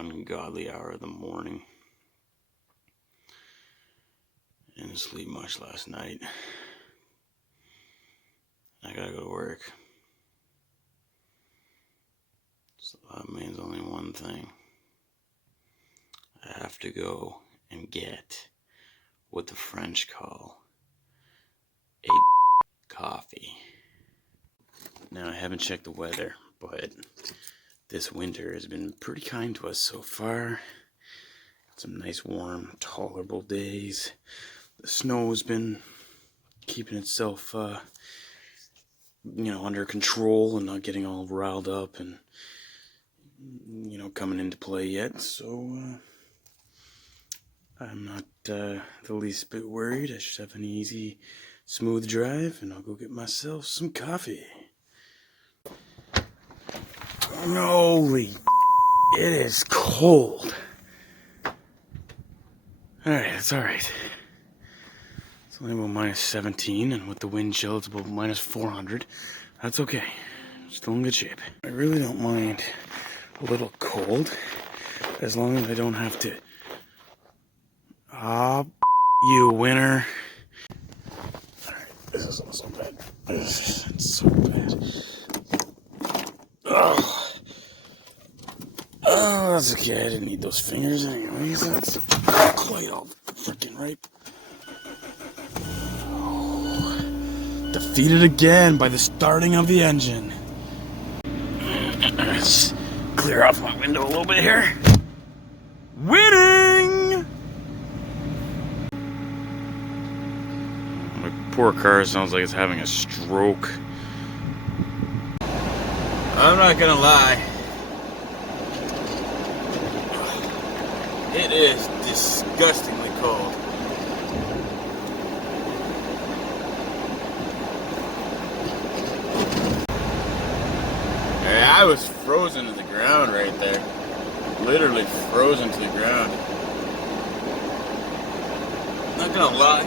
ungodly hour of the morning. Didn't sleep much last night. I gotta go to work. So that means only one thing. I have to go and get what the French call a coffee. Now, I haven't checked the weather, but this winter has been pretty kind to us so far. Got some nice, warm, tolerable days. The snow's been keeping itself, under control and not getting all riled up and, coming into play yet. So, I'm not the least bit worried. I should have an easy, smooth drive, and I'll go get myself some coffee. Holy, it is cold. Alright, it's alright. It's only about minus 17, and with the wind chill, it's about minus 400. That's okay. Still in good shape. I really don't mind a little cold, as long as I don't have to. You winner. Alright, this is not so bad. It's so bad. Oh, that's okay. I didn't need those fingers anyways. That's quite all freaking right. Oh, defeated again by the starting of the engine. Let's clear off my window a little bit here. Winning! My poor car sounds like it's having a stroke. I'm not gonna lie. It is disgustingly cold. I was frozen to the ground right there. Literally frozen to the ground. Not gonna lie.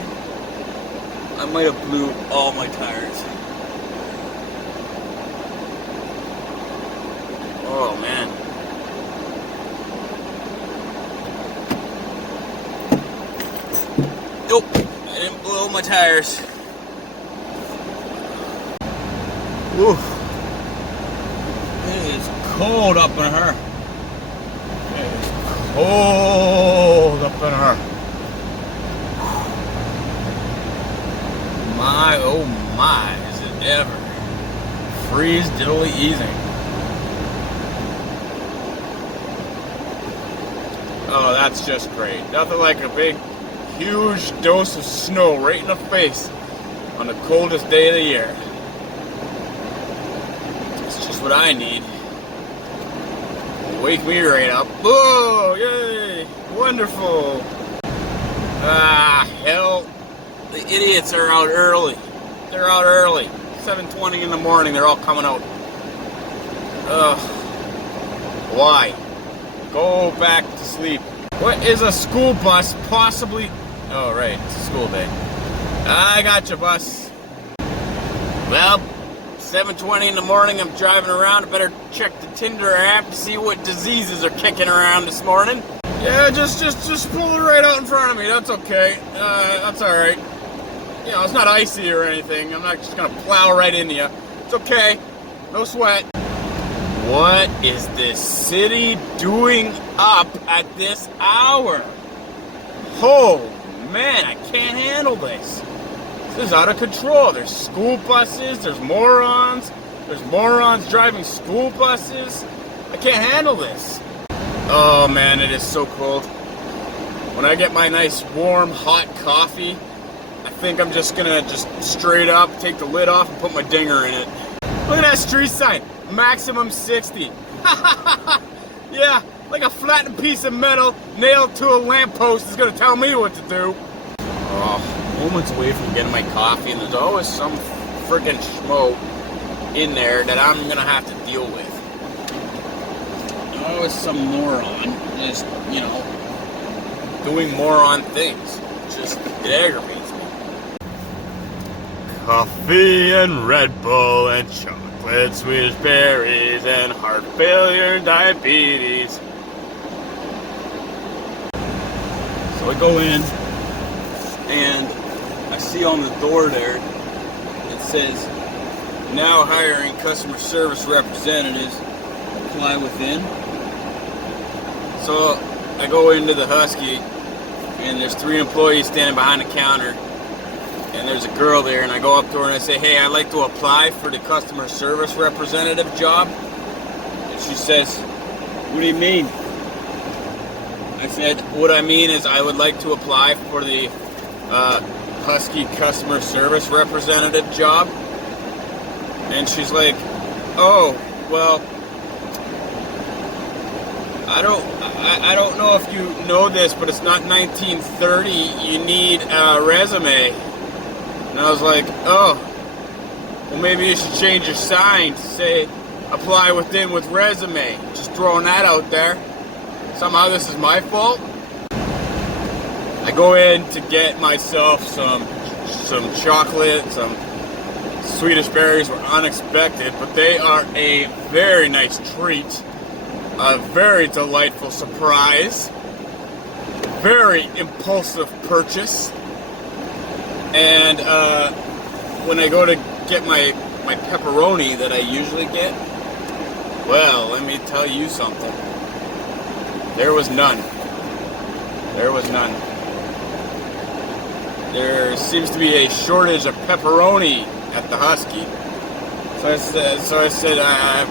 I might have blew all my tires. Oh man. Nope, I didn't blow my tires. Woo. It is cold up in her. It is cold up in her. My, oh my, is it ever. Freeze diddly easing. Oh, that's just great. Nothing like a big, huge dose of snow right in the face on the coldest day of the year. It's just what I need. Wake me right up. Whoa, yay, wonderful. Ah, hell, the idiots are out early. They're out early. 7:20 in the morning, they're all coming out. Ugh. Why? Go back to sleep. What is a school bus possibly? Oh, right, it's a school day. I got you, bus. Well, 7:20 in the morning, I'm driving around. I better check the Tinder app to see what diseases are kicking around this morning. Yeah, just pull it right out in front of me. That's okay. That's all right. It's not icy or anything. I'm not just gonna plow right into you. It's okay. No sweat. What is this city doing up at this hour? Oh man, I can't handle this. This is out of control. There's school buses, there's morons driving school buses. I can't handle this. Oh man, it is so cold. When I get my nice warm hot coffee, I think I'm just gonna straight up take the lid off and put my dinger in it. Look at that street sign. Maximum 60. Yeah, like a flattened piece of metal nailed to a lamppost is gonna tell me what to do. Oh, moments away from getting my coffee, and there's always some friggin' schmo in there that I'm gonna have to deal with. Always some moron just, doing moron things. It aggravates me. Coffee and Red Bull and chocolate, Swedish berries and heart failure, diabetes. So I go in, and I see on the door there, it says, now hiring customer service representatives, apply within. So I go into the Husky, and there's 3 employees standing behind the counter, and there's a girl there, and I go up to her and I say, hey, I'd like to apply for the customer service representative job. And she says, what do you mean? I said, what I mean is I would like to apply for the Husky customer service representative job. And she's like, oh, well, I don't know if you know this, but it's not 1930. You need a resume. And I was like, oh, well, maybe you should change your sign to say apply within with resume. Just throwing that out there. Somehow this is my fault. I go in to get myself some chocolate, some Swedish berries were unexpected, but they are a very nice treat. A very delightful surprise. Very impulsive purchase. And when I go to get my pepperoni that I usually get, well, let me tell you something. There was none. There was none. There seems to be a shortage of pepperoni at the Husky. So I said,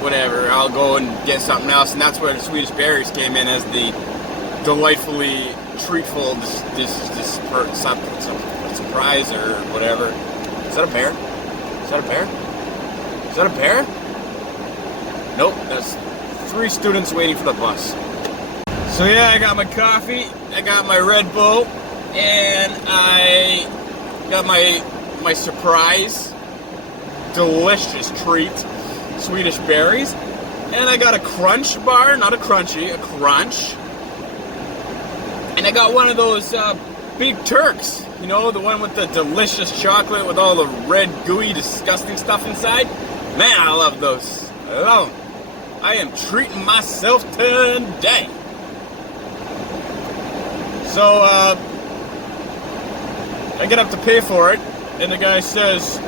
whatever, I'll go and get something else. And that's where the Swedish berries came in as the delightfully treatful surprise or whatever. Is that a bear? Is that a bear? Is that a bear? Nope, that's 3 students waiting for the bus. So yeah, I got my coffee, I got my Red Bull, and I got my surprise delicious treat, Swedish berries, and I got a crunch bar, not a crunchy, a crunch, and I got one of those big Turks, you know, the one with the delicious chocolate with all the red, gooey, disgusting stuff inside. Man, I love those. I love them. I am treating myself today. So, I get up to pay for it, and the guy says,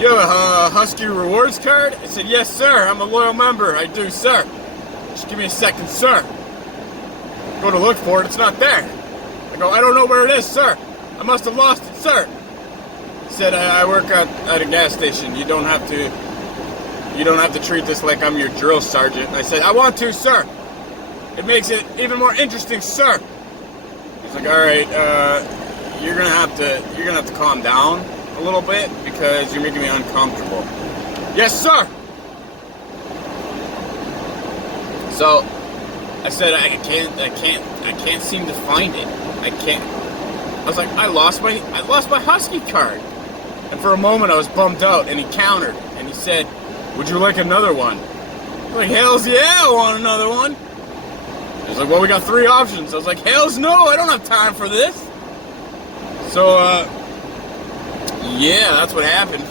you have a Husky rewards card? I said, yes, sir. I'm a loyal member. I do, sir. Just give me a second, sir. Go to look for it. It's not there. I go, I don't know where it is, sir. I must have lost it, sir. He said, I work at a gas station. You don't have to treat this like I'm your drill sergeant. I said, I want to, sir. It makes it even more interesting, sir. He's like, all right, you're gonna have to calm down a little bit because you're making me uncomfortable. Yes, sir. So I said, I can't seem to find it. I can't. I was like, I lost my Husky card. And for a moment I was bummed out, and he countered and he said, would you like another one? I was like, hells yeah, I want another one. He was like, well, we got 3 options. I was like, hells no, I don't have time for this. So, yeah, that's what happened.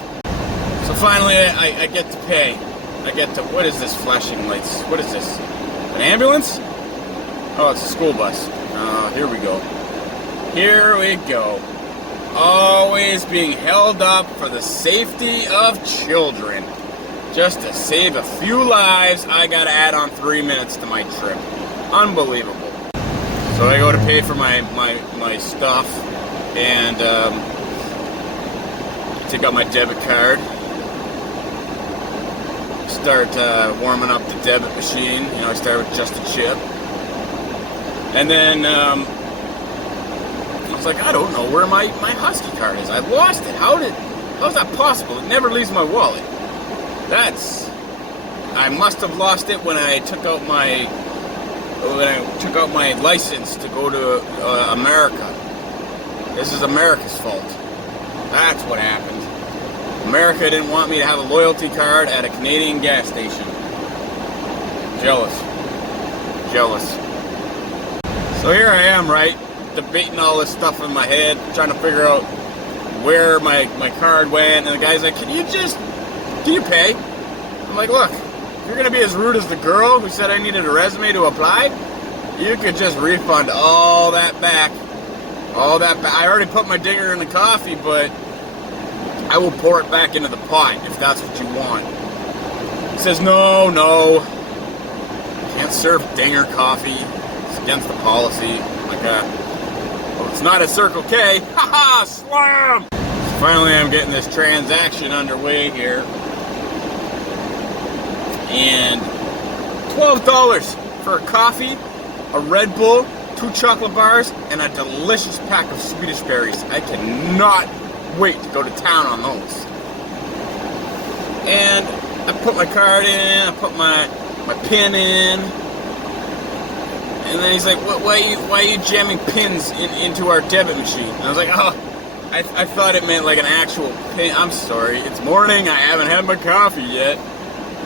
So finally, I get to pay. I get to, what is this flashing lights? What is this? An ambulance? Oh, it's a school bus. Here we go. Here we go. Always being held up for the safety of children. Just to save a few lives, I gotta add on 3 minutes to my trip. Unbelievable. So I go to pay for my stuff, and take out my debit card. Start warming up the debit machine. You know, I start with just a chip. And then I was like, I don't know where my Husky card is. I lost it. How is that possible? It never leaves my wallet. I must have lost it when I took out my license to go to America. This is America's fault. That's what happened. America didn't want me to have a loyalty card at a Canadian gas station. Jealous. So here I am, right, debating all this stuff in my head, trying to figure out where my card went, and the guy's like, can you pay? I'm like, look, if you're gonna be as rude as the girl who said I needed a resume to apply, you could just refund all that back all that. I already put my dinger in the coffee, but I will pour it back into the pot if that's what you want. He says, no, can't serve dinger coffee. It's against the policy. Like, well, it's not a Circle K. Haha, slam! So finally, I'm getting this transaction underway here. And $12 for a coffee, a Red Bull, 2 chocolate bars, and a delicious pack of Swedish berries. I cannot wait to go to town on those. And I put my card in, I put my pin in, and then he's like, why are you jamming pins into our debit machine? And I was like, oh, I thought it meant like an actual pin. I'm sorry, it's morning, I haven't had my coffee yet.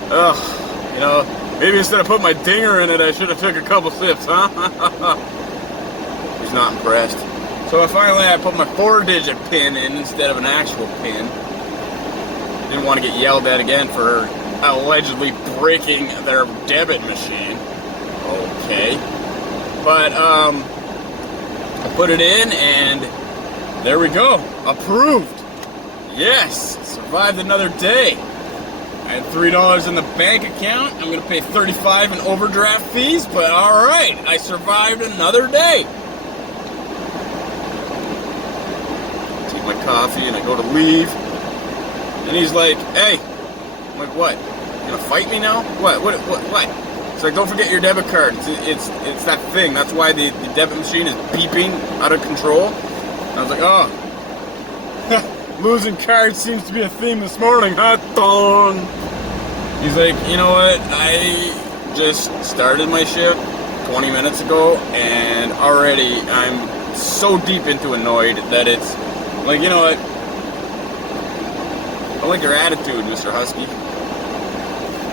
Ugh, you know, maybe instead of putting my dinger in it, I should have took a couple sips, huh? He's not impressed. So finally I put my 4-digit pin in instead of an actual pin. Didn't want to get yelled at again for allegedly breaking their debit machine. Okay. But, I put it in and there we go. Approved. Yes. Survived another day. I had $3 in the bank account. I'm going to pay $35 in overdraft fees, but alright. I survived another day. Take my coffee and I go to leave. And he's like, hey. I'm like, what? You gonna fight me now? What? It's like, don't forget your debit card. It's that thing. That's why the debit machine is beeping out of control. And I was like, oh. Losing cards seems to be a theme this morning, huh? Dong. He's like, you know what? I just started my shift 20 minutes ago, and already I'm so deep into annoyed that it's like, you know what? I don't like your attitude, Mr. Husky.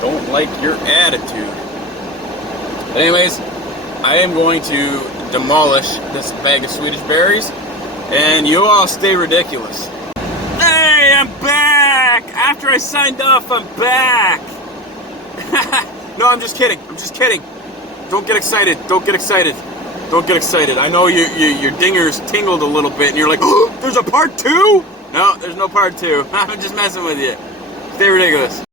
Don't like your attitude. But anyways, I am going to demolish this bag of Swedish berries, and you all stay ridiculous. Hey, I'm back! After I signed off, I'm back! No, I'm just kidding. Don't get excited. I know your dingers tingled a little bit, and you're like, oh, there's a part 2? No, there's no part 2. I'm just messing with you. Stay ridiculous.